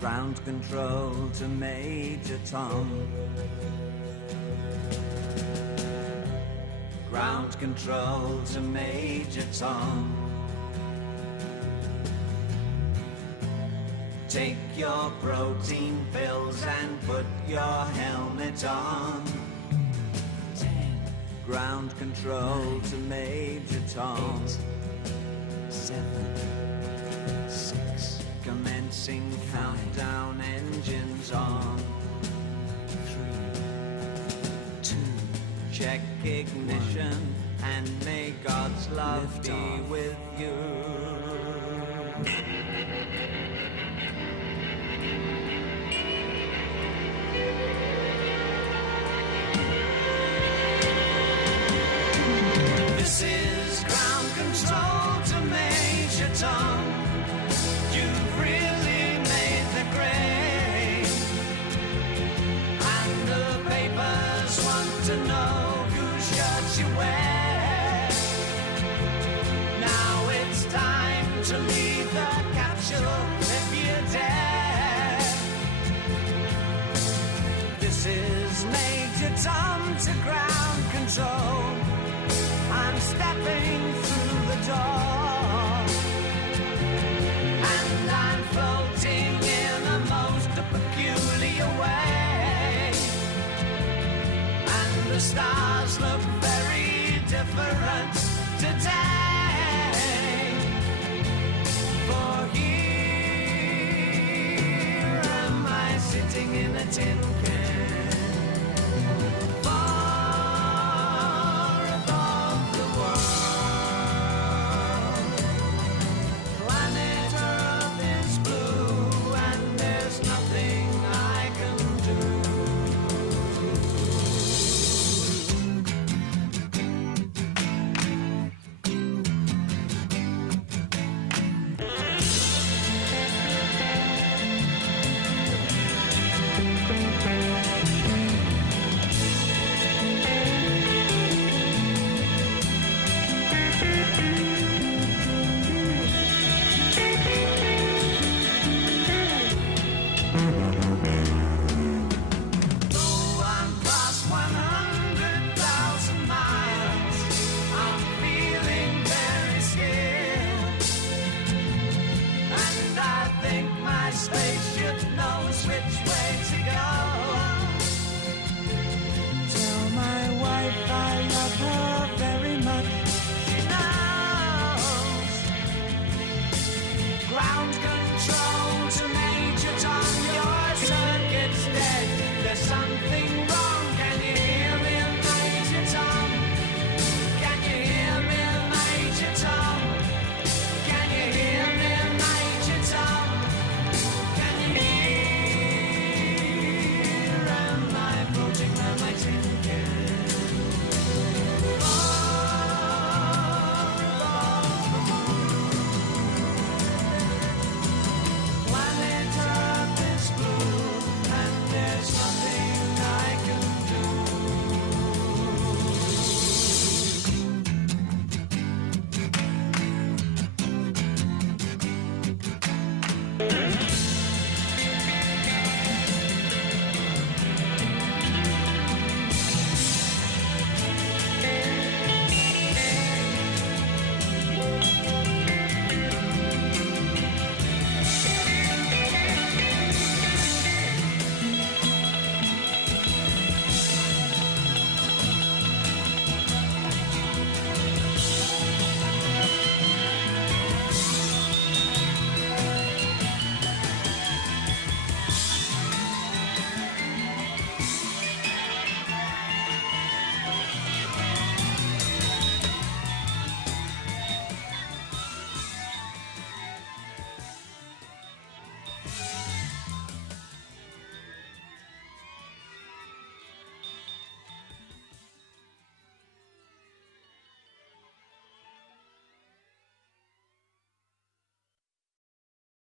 Ground control to Major Tom. Ground control to Major Tom. Take your protein pills and put your helmet on. 10. Ground control 9, to Major Tom. 8, 7, 6. Commencing 5, countdown, engines on. 3, 2. Check ignition 1. And may God's love lift be off. With you. This is ground control to Major Tom. You've really made the grade, and the papers want to know whose shirt you wear. Now it's time to leave the capsule if you dare. This is Major Tom to ground control. I'm stepping through the door, and I'm floating in a most peculiar way, and the stars look very different today. For here am I sitting in a tin can. Spaceship knows which